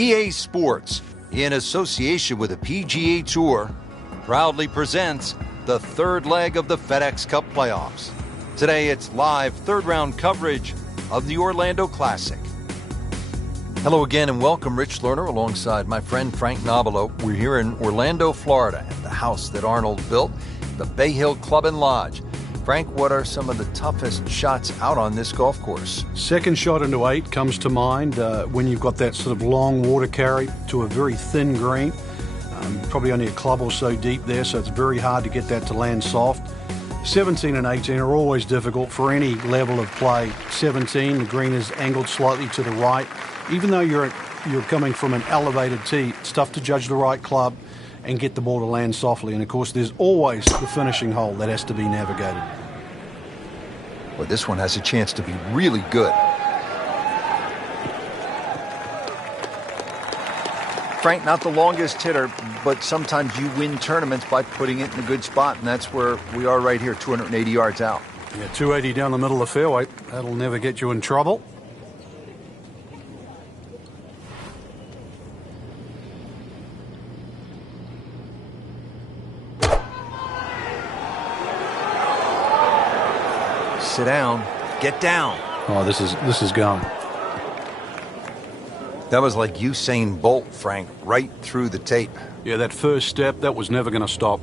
EA Sports, in association with the PGA Tour, proudly presents the third leg of the FedEx Cup playoffs. Today it's live third-round coverage of the Orlando Classic. Hello again and welcome, Rich Lerner, alongside my friend Frank Nobilo. We're here in Orlando, Florida, at the house that Arnold built, the Bay Hill Club and Lodge. Frank, what are some of the toughest shots out on this golf course? Second shot into 8 comes to mind when you've got that sort of long water carry to a very thin green. Probably only a club or so deep there, so it's very hard to get that to land soft. 17 and 18 are always difficult for any level of play. 17, the green is angled slightly to the right. Even though you're coming from an elevated tee, it's tough to judge the right club and get the ball to land softly. And of course, there's always the finishing hole that has to be navigated. Well, this one has a chance to be really good. Frank, not the longest hitter, but sometimes you win tournaments by putting it in a good spot, and that's where we are right here, 280 yards out. Yeah, 280 down the middle of the fairway. That'll never get you in trouble. Sit down. Get down. Oh, this is going. That was like Usain Bolt, Frank, right through the tape. Yeah, that first step, that was never going to stop.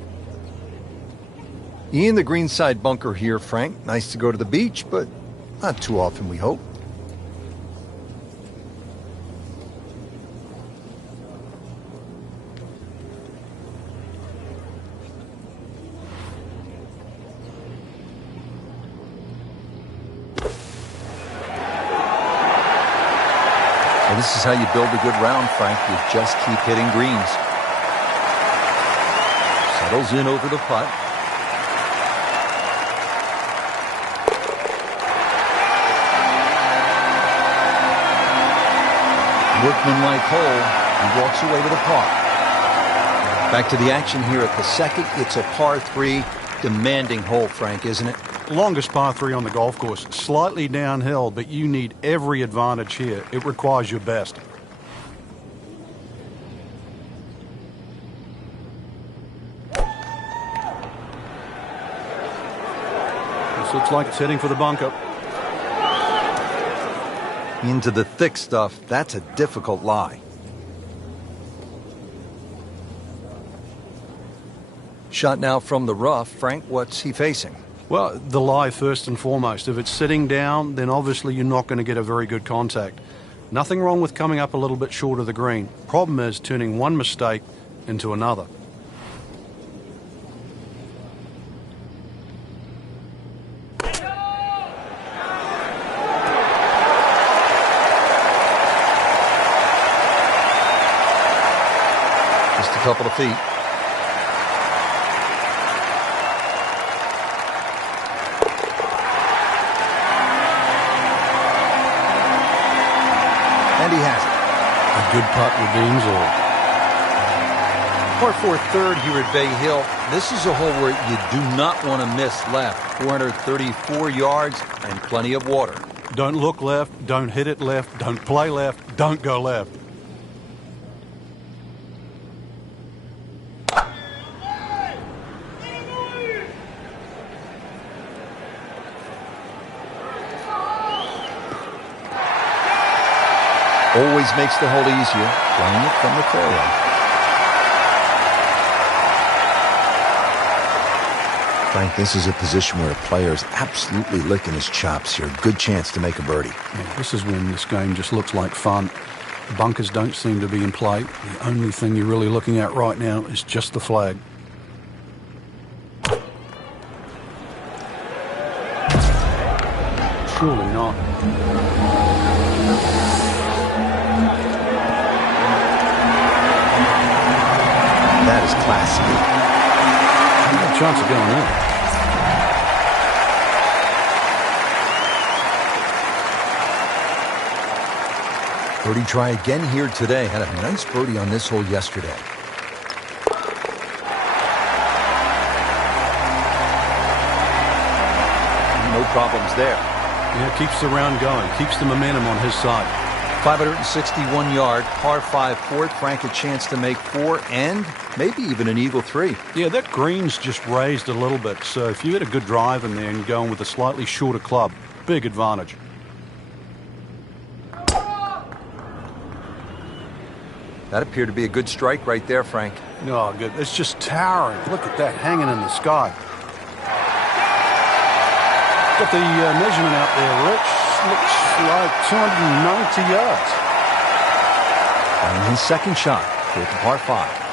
In the greenside bunker here, Frank. Nice to go to the beach, but not too often, we hope. Well, this is how you build a good round, Frank. You just keep hitting greens. Settles in over the putt. Workmanlike hole, and walks away with a par. Back to the action here at the second. It's a par 3, demanding hole, Frank, isn't it? Longest par 3 on the golf course. Slightly downhill, but you need every advantage here. It requires your best. This looks like it's heading for the bunker. Into the thick stuff. That's a difficult lie. Shot now from the rough. Frank, what's he facing? Well, the lie first and foremost. If it's sitting down, then obviously you're not going to get a very good contact. Nothing wrong with coming up a little bit short of the green. Problem is turning one mistake into another. Just a couple of feet. And he has it. A good putt redeems all. Par 4 third here at Bay Hill. This is a hole where you do not want to miss left. 434 yards and plenty of water. Don't look left, don't hit it left, don't play left, don't go left. Always makes the hole easier, playing it from the fairway. Frank, this is a position where a player is absolutely licking his chops here. Good chance to make a birdie. Yeah, this is when this game just looks like fun. Bunkers don't seem to be in play. The only thing you're really looking at right now is just the flag. Surely not. That is classy. No chance of going in. Birdie try again here today. Had a nice birdie on this hole yesterday. No problems there. Yeah, keeps the round going, keeps the momentum on his side. 561-yard par 5 fort. Frank, a chance to make 4 and maybe even an eagle 3. Yeah, that green's just raised a little bit, so if you get a good drive in there and you're going with a slightly shorter club, big advantage. That appeared to be a good strike right there, Frank. Oh, good. It's just towering. Look at that hanging in the sky. Got the measurement out there, Rich. Looks like 290 yards. And his second shot for the par 5.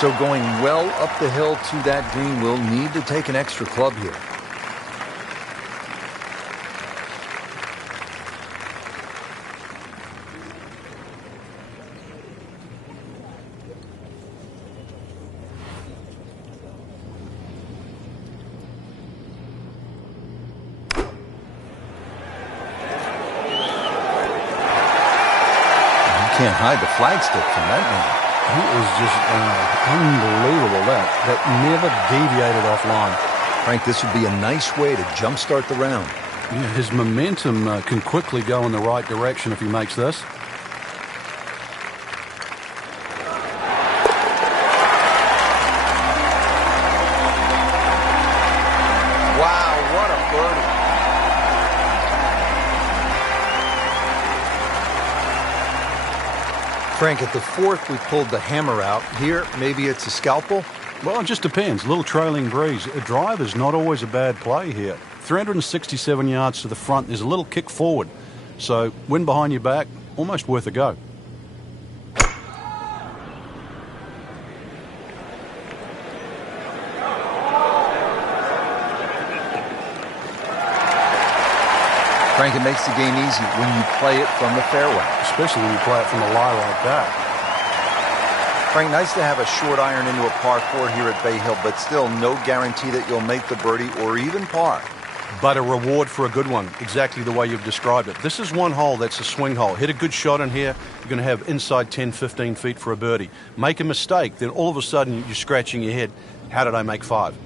So going well up the hill to that green, will need to take an extra club here. You can't hide the flagstick from that man. He is just unbelievable. That never deviated offline. Frank, this would be a nice way to jumpstart the round. Yeah, his momentum can quickly go in the right direction if he makes this. Wow, what a birdie. Frank, at the fourth, we pulled the hammer out. Here, maybe it's a scalpel? Well, it just depends. A little trailing breeze. A drive is not always a bad play here. 367 yards to the front. There's a little kick forward. So, wind behind your back, almost worth a go. Frank, it makes the game easy when you play it from the fairway. Especially when you play it from the lie like that. Frank, nice to have a short iron into a par 4 here at Bay Hill, but still no guarantee that you'll make the birdie or even par. But a reward for a good one, exactly the way you've described it. This is one hole that's a swing hole. Hit a good shot in here, you're going to have inside 10, 15 feet for a birdie. Make a mistake, then all of a sudden you're scratching your head. How did I make 5?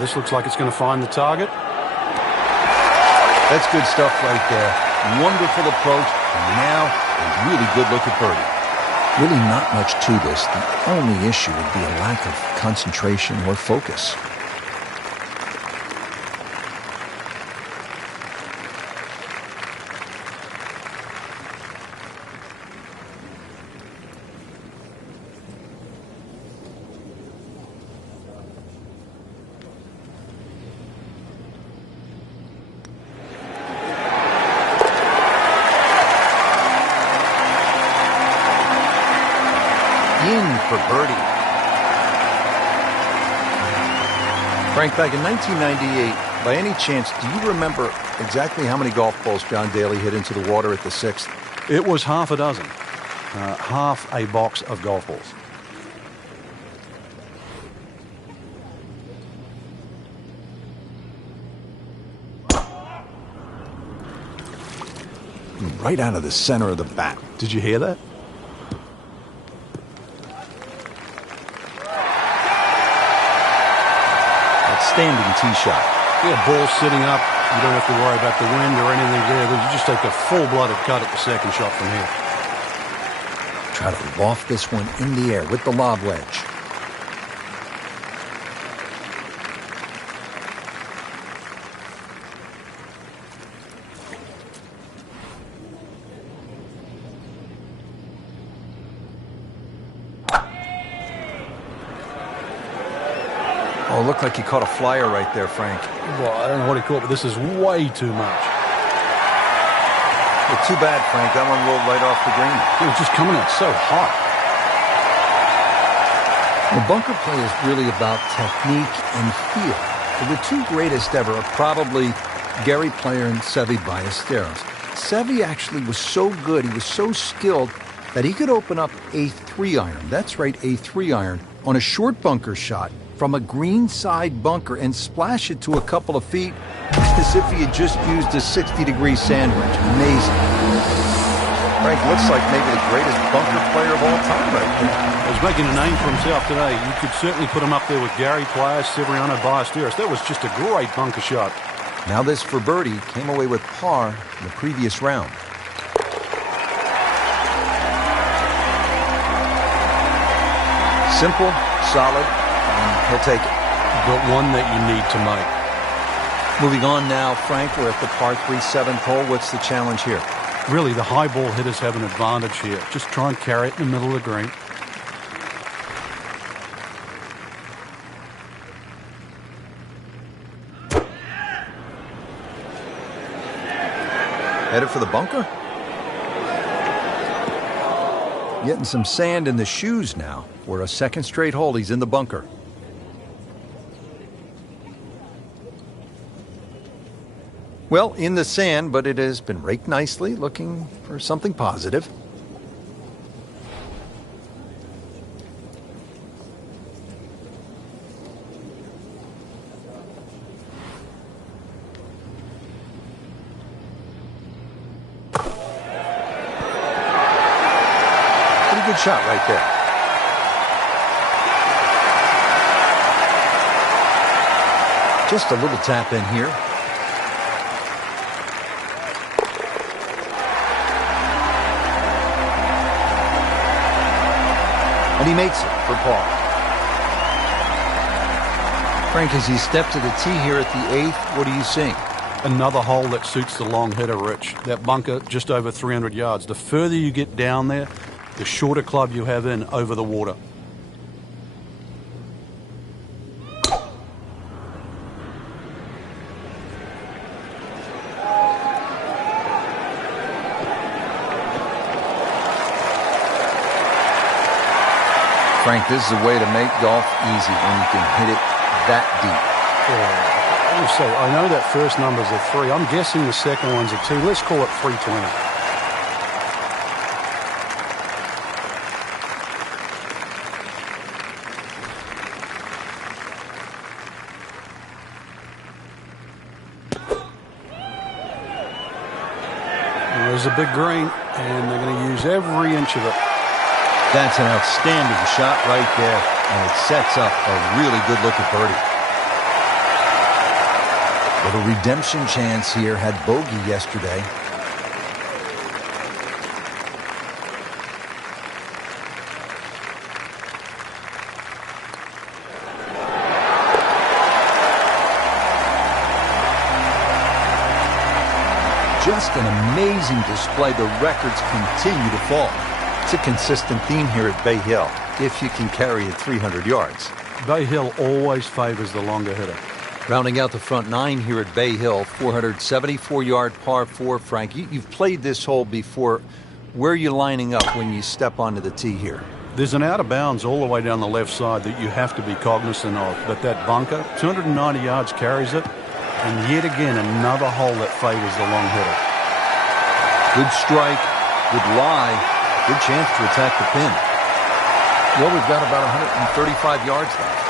This looks like it's going to find the target. That's good stuff right there. Wonderful approach, and now a really good look at birdie. Really not much to this. The only issue would be a lack of concentration or focus. In for birdie. Frank, back in 1998, by any chance, do you remember exactly how many golf balls John Daly hit into the water at the 6th? It was half a dozen. Half a box of golf balls. Right out of the center of the bat. Did you hear that? Outstanding tee shot. Yeah, ball sitting up. You don't have to worry about the wind or anything there. You just take a full-blooded cut at the second shot from here. Try to loft this one in the air with the lob wedge. Oh, it looked like he caught a flyer right there, Frank. Well, I don't know what he caught, but this is way too much. Well, too bad, Frank. That one rolled right off the green. It was just coming out so hot. Well, bunker play is really about technique and feel. The two greatest ever are probably Gary Player and Seve Ballesteros. Seve actually was so good, he was so skilled, that he could open up a 3-iron, that's right, a 3-iron, on a short bunker shot from a green side bunker and splash it to a couple of feet as if he had just used a 60-degree sandwich. Amazing. Frank looks like maybe the greatest bunker player of all time right there. He's making a name for himself today. You could certainly put him up there with Gary Player, Severiano Ballesteros. That was just a great bunker shot. Now this for birdie, came away with par in the previous round. Simple, solid, and he'll take it. But one that you need to make. Moving on now, Frank, we're at the par 3 7th hole. What's the challenge here? Really, the high ball hitters have an advantage here. Just try and carry it in the middle of the green. Headed for the bunker? Getting some sand in the shoes now. For a second straight hole, he's in the bunker. Well, in the sand, but it has been raked nicely, looking for something positive. Pretty good shot right there. Just a little tap in here. And he makes it for par. Frank, as you step to the tee here at the 8th, what are you seeing? Another hole that suits the long hitter, Rich. That bunker just over 300 yards. The further you get down there, the shorter club you have in over the water. Frank, this is a way to make golf easy when you can hit it that deep. So I know that first number's a 3. I'm guessing the second one's a 2. Let's call it 320. There's a big green, and they're going to use every inch of it. That's an outstanding shot right there, and it sets up a really good-looking birdie. Little redemption chance here, had bogey yesterday. Just an amazing display. The records continue to fall. It's a consistent theme here at Bay Hill, if you can carry it 300 yards. Bay Hill always favors the longer hitter. Rounding out the front 9 here at Bay Hill, 474-yard par 4. Frank, you've played this hole before. Where are you lining up when you step onto the tee here? There's an out of bounds all the way down the left side that you have to be cognizant of. But that bunker, 290 yards carries it. And yet again, another hole that favors the long hitter. Good strike, good lie, good chance to attack the pin. Well, we've got about 135 yards left.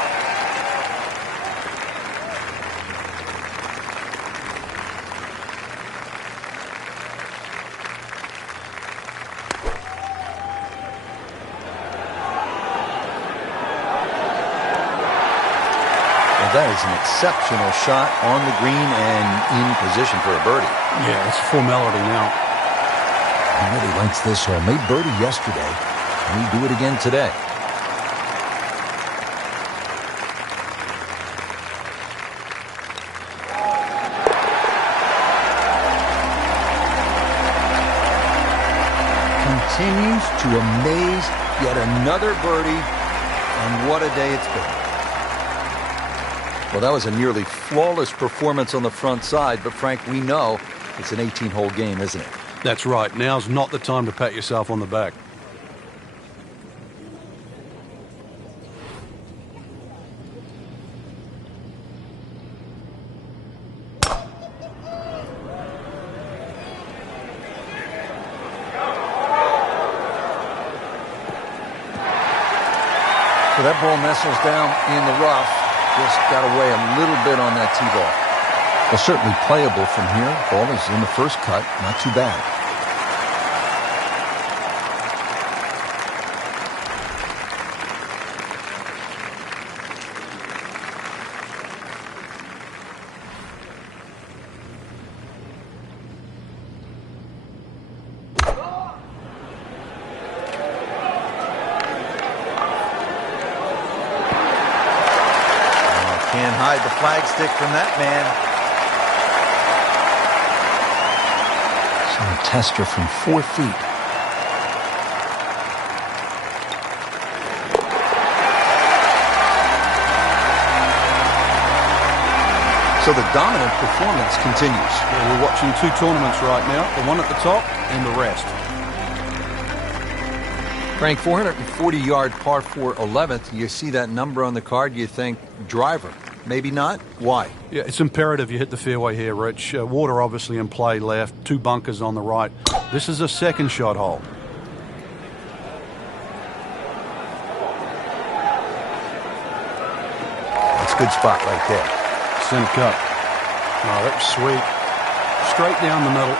That is an exceptional shot on the green and in position for a birdie. Yeah, it's a formality now. He really likes this hole. Made birdie yesterday. Can he do it again today? Continues to amaze. Yet another birdie. And what a day it's been. Well, that was a nearly flawless performance on the front side, but Frank, we know it's an 18-hole game, isn't it? That's right. Now's not the time to pat yourself on the back. So that ball nestles down in the rough. Just got away a little bit on that tee ball. Well, certainly playable from here. Ball is in the first cut. Not too bad. Can't hide the flagstick from that man. Some tester from 4 feet. So the dominant performance continues. Yeah, we're watching 2 tournaments right now, the one at the top and the rest. Frank, 440-yard par 4 11th. You see that number on the card, you think driver. Maybe not. Why? Yeah, it's imperative you hit the fairway here, Rich. Water obviously in play left, 2 bunkers on the right. This is a second shot hole. That's a good spot right there. Center cut. Oh, that's sweet. Straight down the middle.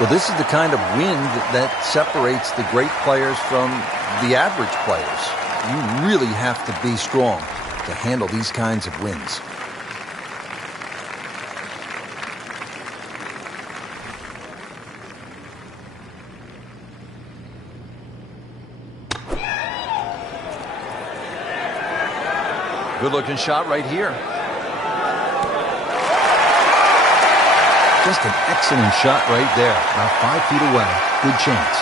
Well, this is the kind of wind that separates the great players from the average players. You really have to be strong to handle these kinds of winds. Good-looking shot right here. Just an excellent shot right there. About 5 feet away. Good chance.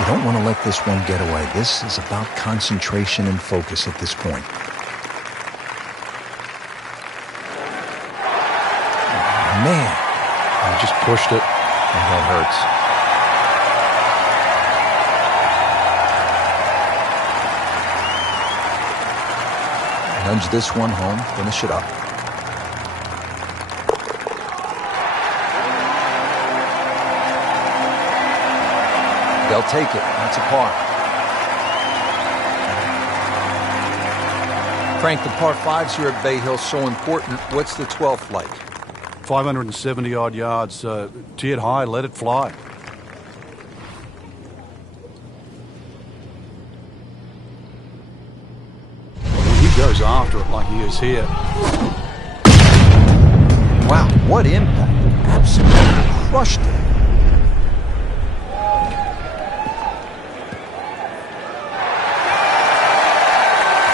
You don't want to let this one get away. This is about concentration and focus at this point. Oh, man. I just pushed it. And that hurts. Nudge this one home. Finish it up. They'll take it. That's a par. Frank, the par 5s here at Bay Hill so important. What's the 12th like? 570-odd yards. Tee it high, let it fly. He goes after it like he is here. Wow, what impact. Absolutely crushed it.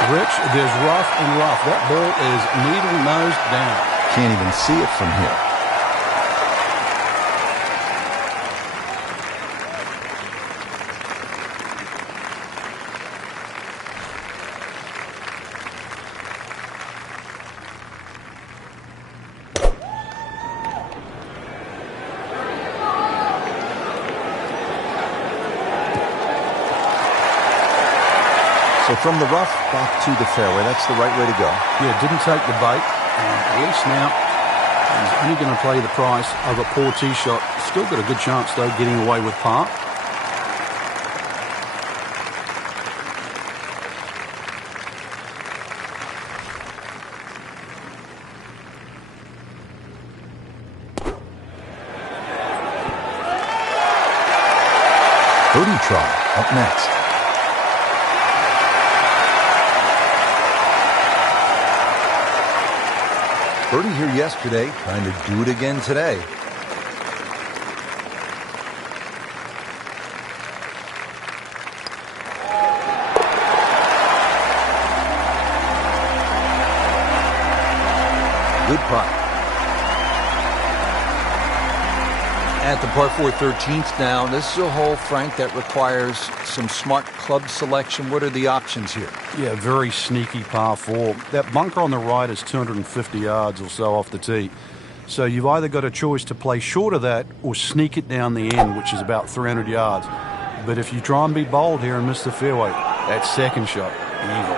Rich, there's rough and rough. That ball is needle nose down. Can't even see it from here. So from the rough back to the fairway, that's the right way to go. Yeah, didn't take the bait. At least now he's only going to play the price of a poor tee shot. Still got a good chance, though, getting away with par. Birdie try up next. Birdie here yesterday, trying to do it again today. Good putt. At the par 4 13th now, this is a hole, Frank, that requires some smart club selection. What are the options here? Yeah, very sneaky par 4. That bunker on the right is 250 yards or so off the tee. So you've either got a choice to play short of that or sneak it down the end, which is about 300 yards. But if you try and be bold here and miss the fairway, that second shot, evil.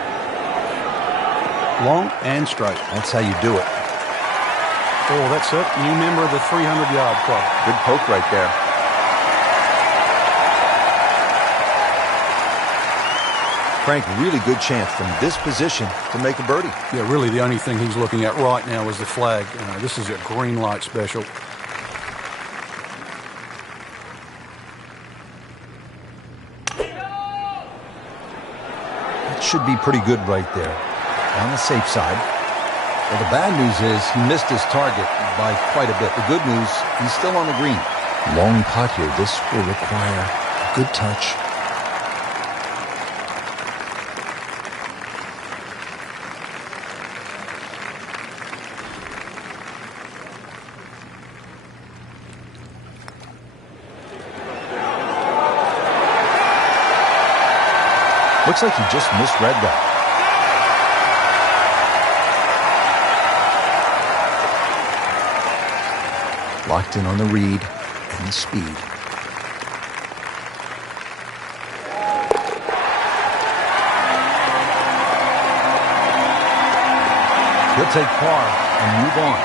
Long and straight. That's how you do it. Oh, that's it. New member of the 300-yard club. Good poke right there. Frank, really good chance from this position to make a birdie. Yeah, really the only thing he's looking at right now is the flag. This is a green light special. That should be pretty good right there. On the safe side. Well, the bad news is he missed his target by quite a bit. The good news, he's still on the green. Long putt here. This will require a good touch. Looks like he just misread that. Locked in on the read and the speed. He'll take par and move on.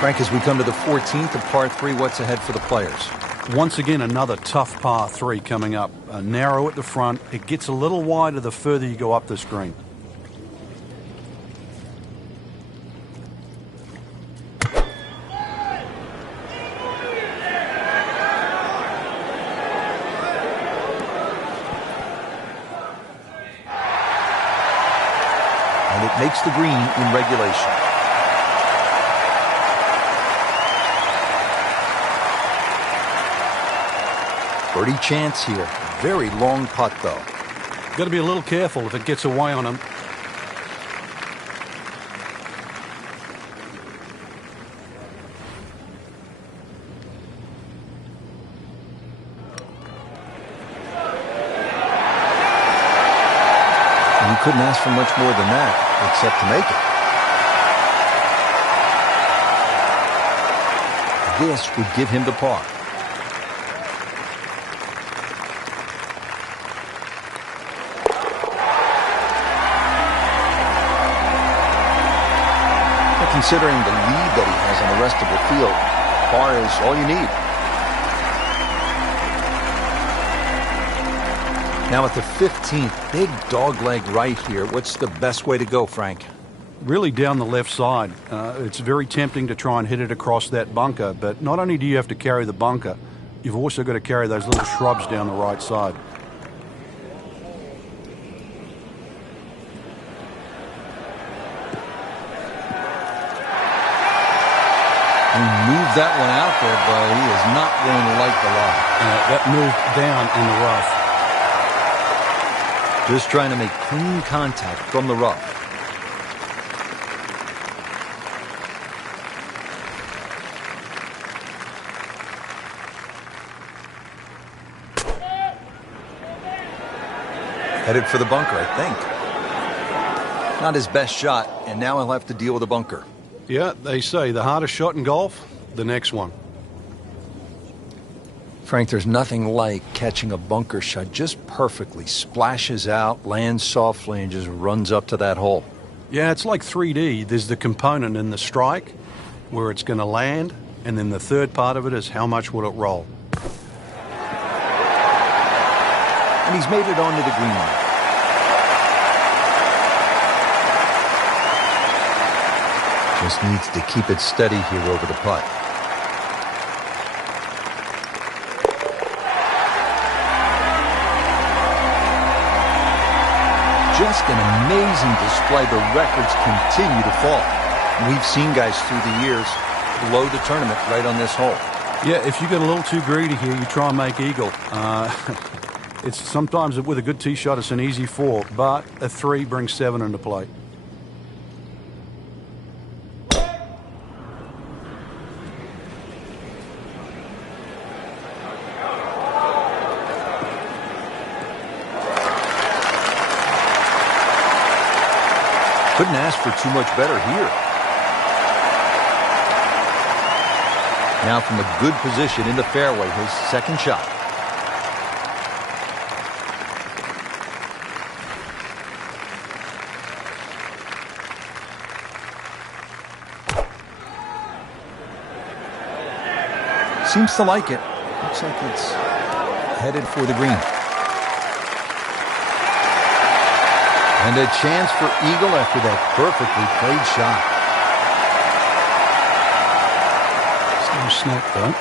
Frank, as we come to the 14th of par 3, what's ahead for the players? Once again, another tough par 3 coming up. Narrow at the front. It gets a little wider the further you go up this green. And it makes the green in regulation. Birdie chance here. Very long putt, though. Got to be a little careful if it gets away on him. And you couldn't ask for much more than that, except to make it. This would give him the par. Considering the lead that he has on the rest of the field, par is all you need. Now at the 15th, big dogleg right here. What's the best way to go, Frank? Really down the left side. It's very tempting to try and hit it across that bunker, but not only do you have to carry the bunker, you've also got to carry those little shrubs down the right side. He moved that one out there, but he is not going to like the lie. That moved down in the rough. Just trying to make clean contact from the rough. Headed for the bunker, I think. Not his best shot, and now he'll have to deal with a bunker. Yeah, they say the hardest shot in golf, the next one. Frank, there's nothing like catching a bunker shot just perfectly. Splashes out, lands softly, and just runs up to that hole. Yeah, it's like 3D. There's the component in the strike where it's going to land, and then the third part of it is how much will it roll. And he's made it onto the green. Just needs to keep it steady here over the putt. Just an amazing display. The records continue to fall. We've seen guys through the years blow the tournament right on this hole. Yeah, if you get a little too greedy here, you try and make eagle. It's sometimes with a good tee shot, it's an easy 4, but a 3 brings 7 into play. Couldn't ask for too much better here. Now from a good position in the fairway, his second shot. Seems to like it. Looks like it's headed for the green. And a chance for eagle after that perfectly played shot. Still snap though.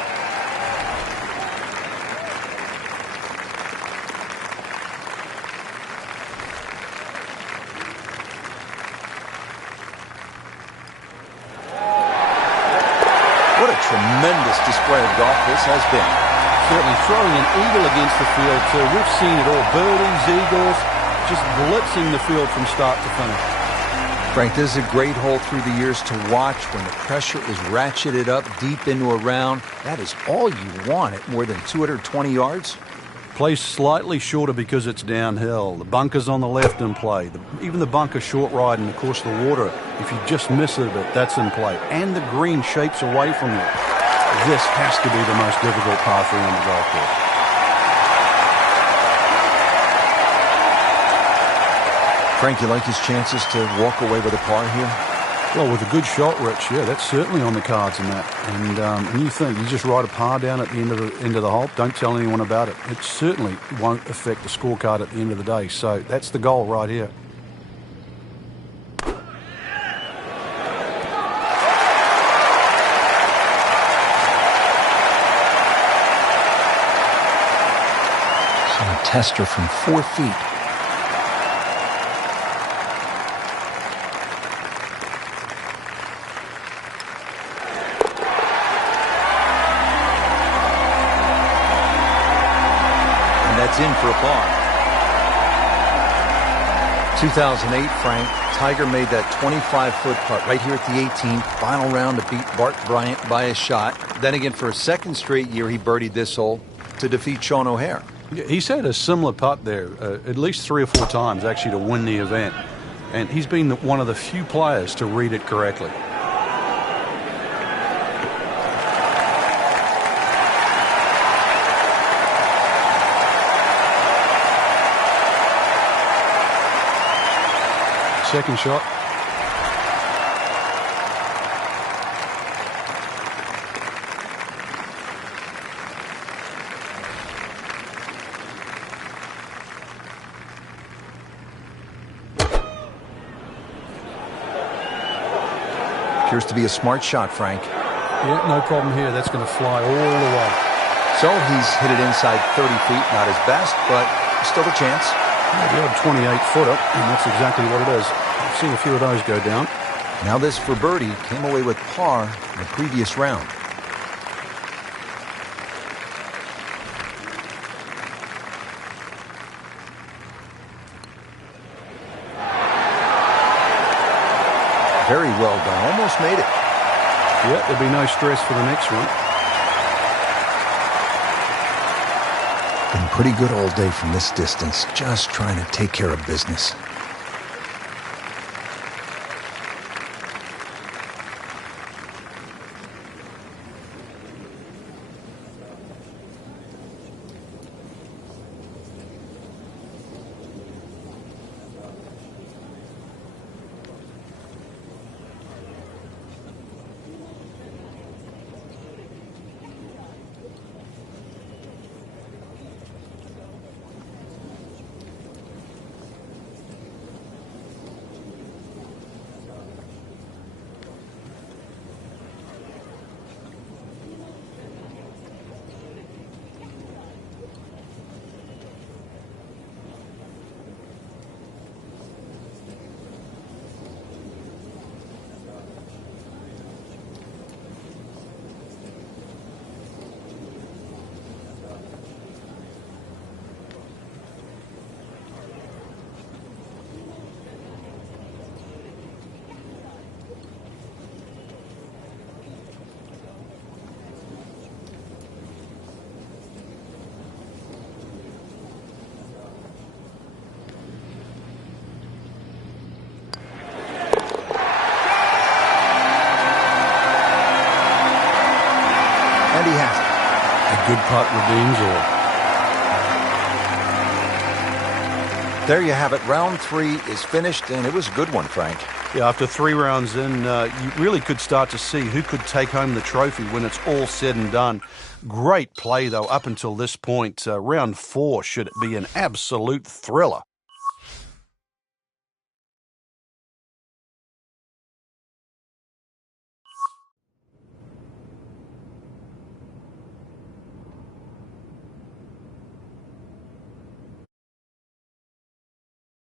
What a tremendous display of golf this has been. Certainly throwing an eagle against the field too. We've seen it all. Birdies, eagles, just blitzing the field from start to finish. Frank, this is a great hole through the years to watch when the pressure is ratcheted up deep into a round. That is all you want at more than 220 yards. Plays slightly shorter because it's downhill. The bunker's on the left in play. Even the bunker short right, and of course the water, if you just miss it a bit, that's in play. And the green shapes away from you. This has to be the most difficult par 3 on the golf course. Frank, you like his chances to walk away with a par here? Well, with a good shot, Rich, yeah, that's certainly on the cards in that. And you think you just write a par down at the end of the hole, don't tell anyone about it. It certainly won't affect the scorecard at the end of the day. So that's the goal right here. So a tester from 4 feet. In for a par. 2008, Frank, Tiger made that 25-foot putt right here at the 18th, final round to beat Bart Bryant by a shot. Then again, for a second straight year, he birdied this hole to defeat Sean O'Hare. He's had a similar putt there at least 3 or 4 times, actually, to win the event. And he's been one of the few players to read it correctly. Second shot. Appears to be a smart shot, Frank. Yeah, no problem here. That's going to fly all the way. So he's hit it inside 30 feet. Not his best, but still a chance. The odd 28-footer, and that's exactly what it is. I've seen a few of those go down. Now this for birdie came away with par in the previous round. Very well done. Almost made it. Yeah, there'll be no stress for the next one. Been pretty good all day from this distance, just trying to take care of business. And he has it. A good putt redeems all. There you have it. Round 3 is finished, and it was a good one, Frank. Yeah, after 3 rounds in, you really could start to see who could take home the trophy when it's all said and done. Great play, though, up until this point. Round 4 should be an absolute thriller.